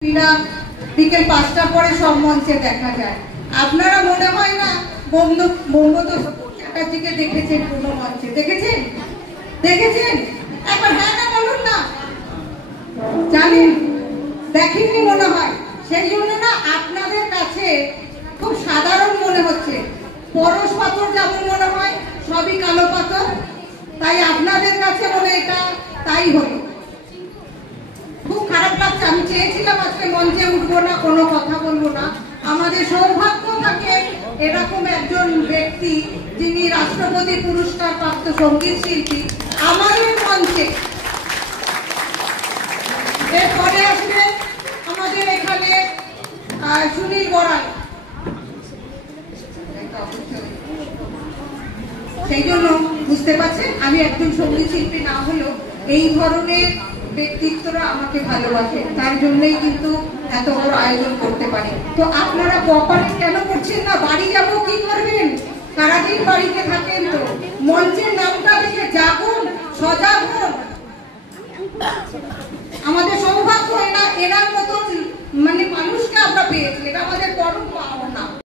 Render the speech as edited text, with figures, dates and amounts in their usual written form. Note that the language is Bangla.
বিকেল 5টার পরে সব মঞ্চে দেখা যায়। আপনারা মনে হয় না মমতা চ্যাটার্জিকে দেখেছেন কোনো মঞ্চে? দেখেছেন? দেখেছেন? একবার হ্যাঁ না বলুন না। জানেন, দেখেননি মনে হয়। সেই জন্য না আপনাদের কাছে খুব সাধারণ মনে হচ্ছে। পরশ পাথর যেমন মনে হয়, সবই কালো পাথর। তাই আপনাদের কাছে মনে এটা তাই হলো। খুব খারাপ লাগছে। আমি চেয়েছিলাম আজকে মঞ্চে উঠবো না, কোনো কথা বলবো না। আমাদের সৌভাগ্য থাকে এরকম একজন ব্যক্তি যিনি রাষ্ট্রপতি পুরস্কার প্রাপ্ত সঙ্গীত শিল্পী আমাদের মঞ্চে। এরপরে আসবে আমাদের এখানে সুনীল বড়াই। সেই জন্য বুঝতে পারছেন, আমি একজন সঙ্গীত শিল্পী না হলেও এই ধরনের ব্যক্তিত্বরা আমাকে ভালোবাসে, তার জন্যই কিন্তু এত বড় আয়োজন করতে পারি। তো আপনারা কোঅপারেট কেন করছেন না? বাড়ি যাবো কি করবেন? সারাদিন বাড়িতে থাকেন, তো মঞ্চের নামটা দেখে জাগুন, সজাগ হন। আমাদের সৌভাগ্য এনার মতন মানুষকে আমরা পেয়েছি, এটা আমাদের পরম পাওনা।